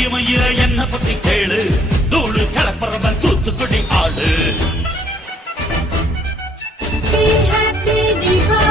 சீமையில என்ன பத்தி கேளு, தூளு கிளப்புறவன் தூத்துக்குடி ஆளு. Happy Diwali.